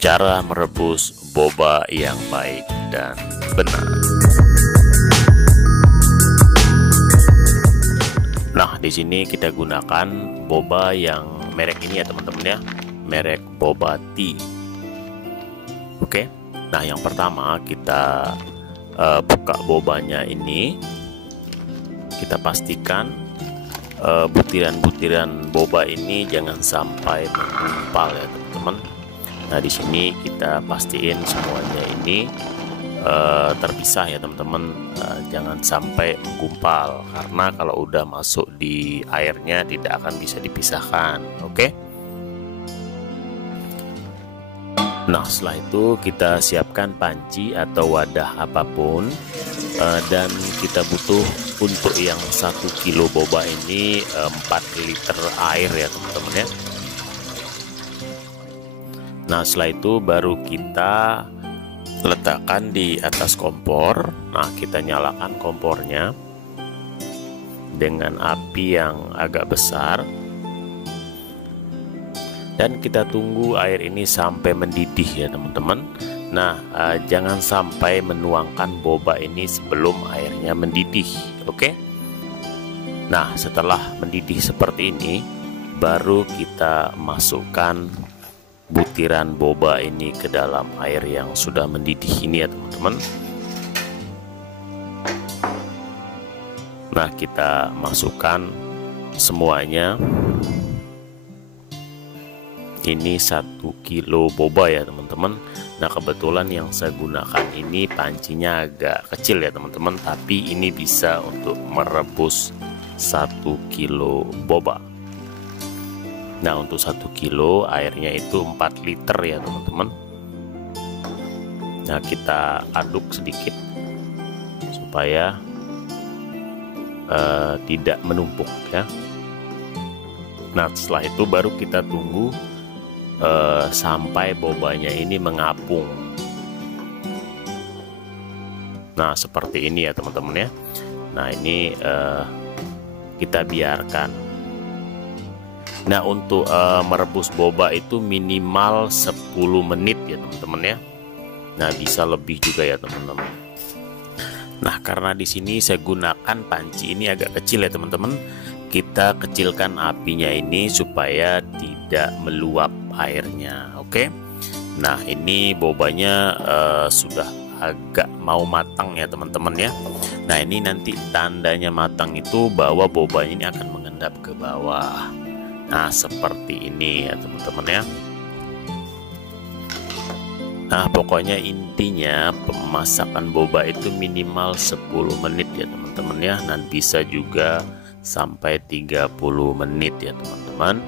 Cara merebus boba yang baik dan benar. Nah, di sini kita gunakan boba yang merek ini ya teman-teman ya, merek Boba Tea. Oke. Nah, yang pertama kita buka bobanya ini. Kita pastikan butiran-butiran boba ini jangan sampai menggumpal ya teman-teman. Nah, di sini kita pastiin semuanya ini terpisah ya teman-teman, jangan sampai menggumpal karena kalau udah masuk di airnya tidak akan bisa dipisahkan. Oke. Nah, setelah itu kita siapkan panci atau wadah apapun, dan kita butuh untuk yang 1 kilo boba ini 4 liter air ya teman-teman ya. Nah, setelah itu baru kita letakkan di atas kompor. Nah, kita nyalakan kompornya dengan api yang agak besar dan kita tunggu air ini sampai mendidih ya teman-teman. Nah, jangan sampai menuangkan boba ini sebelum airnya mendidih. Oke. Nah, setelah mendidih seperti ini baru kita masukkan butiran boba ini ke dalam air yang sudah mendidih ini ya teman-teman. Nah, kita masukkan semuanya. Ini 1 kilo boba ya teman-teman. Nah, kebetulan yang saya gunakan ini pancinya agak kecil ya teman-teman, tapi ini bisa untuk merebus 1 kilo boba. Nah, untuk 1 kilo airnya itu 4 liter ya teman-teman. Nah, kita aduk sedikit supaya tidak menumpuk ya. Nah, setelah itu baru kita tunggu sampai bobanya ini mengapung. Nah, seperti ini ya teman-teman ya. Nah, ini kita biarkan. Nah, untuk merebus boba itu minimal 10 menit ya teman-teman ya. Nah, bisa lebih juga ya teman-teman. Nah, karena di sini saya gunakan panci ini agak kecil ya teman-teman, kita kecilkan apinya ini supaya tidak meluap airnya. Oke. Nah, ini bobanya sudah agak mau matang ya teman-teman ya. Nah, ini nanti tandanya matang itu bahwa bobanya ini akan mengendap ke bawah. Nah, seperti ini ya teman-teman ya. Nah, pokoknya intinya pemasakan boba itu minimal 10 menit ya teman-teman ya. Dan bisa juga sampai 30 menit ya teman-teman.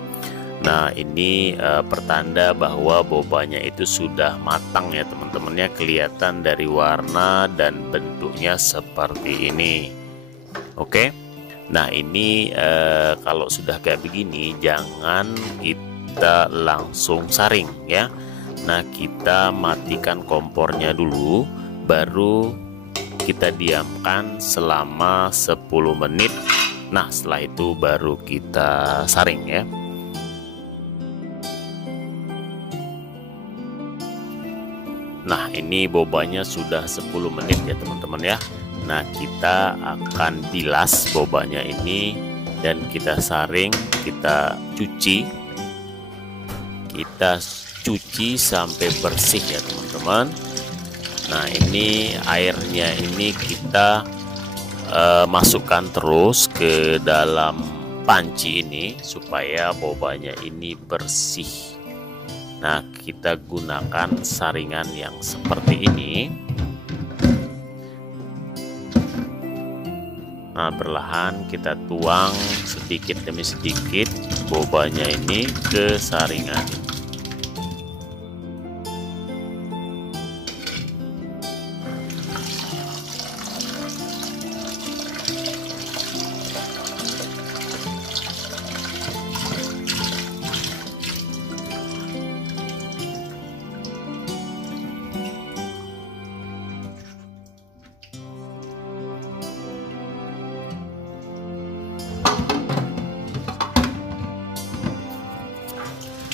Nah, ini pertanda bahwa bobanya itu sudah matang ya teman-teman ya. Kelihatan dari warna dan bentuknya seperti ini. Oke. Nah, ini kalau sudah kayak begini jangan kita langsung saring ya. Nah, kita matikan kompornya dulu, baru kita diamkan selama 10 menit. Nah, setelah itu baru kita saring ya. Nah, ini bobanya sudah 10 menit ya teman-teman ya. Nah, kita akan bilas bobanya ini dan kita saring, kita cuci. Kita cuci sampai bersih ya teman-teman. Nah, ini airnya ini kita masukkan terus ke dalam panci ini supaya bobanya ini bersih. Nah, kita gunakan saringan yang seperti ini. Nah, perlahan kita tuang sedikit demi sedikit bobanya ini ke saringan.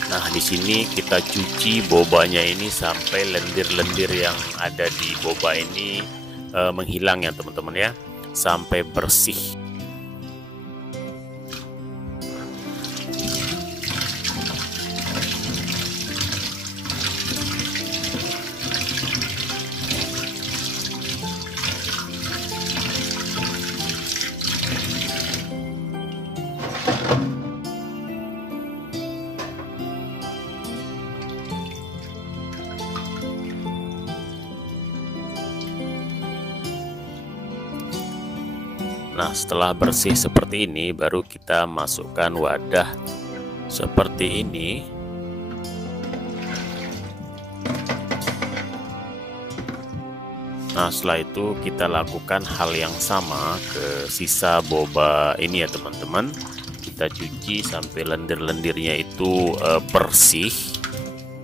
Nah, di sini kita cuci bobanya ini sampai lendir-lendir yang ada di boba ini menghilang ya teman-teman ya, sampai bersih. Nah, setelah bersih seperti ini, baru kita masukkan wadah seperti ini. Nah, setelah itu kita lakukan hal yang sama ke sisa boba ini ya teman-teman. Kita cuci sampai lendir-lendirnya itu bersih.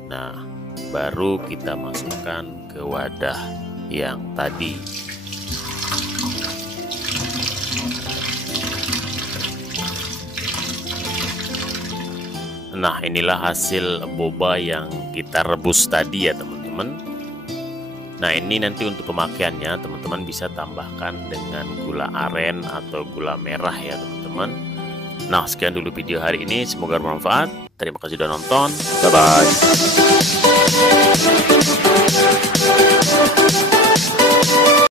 Nah, baru kita masukkan ke wadah yang tadi. Nah, inilah hasil boba yang kita rebus tadi ya teman-teman. Nah, ini nanti untuk pemakaiannya teman-teman bisa tambahkan dengan gula aren atau gula merah ya teman-teman. Nah, sekian dulu video hari ini, semoga bermanfaat. Terima kasih sudah nonton. Bye bye.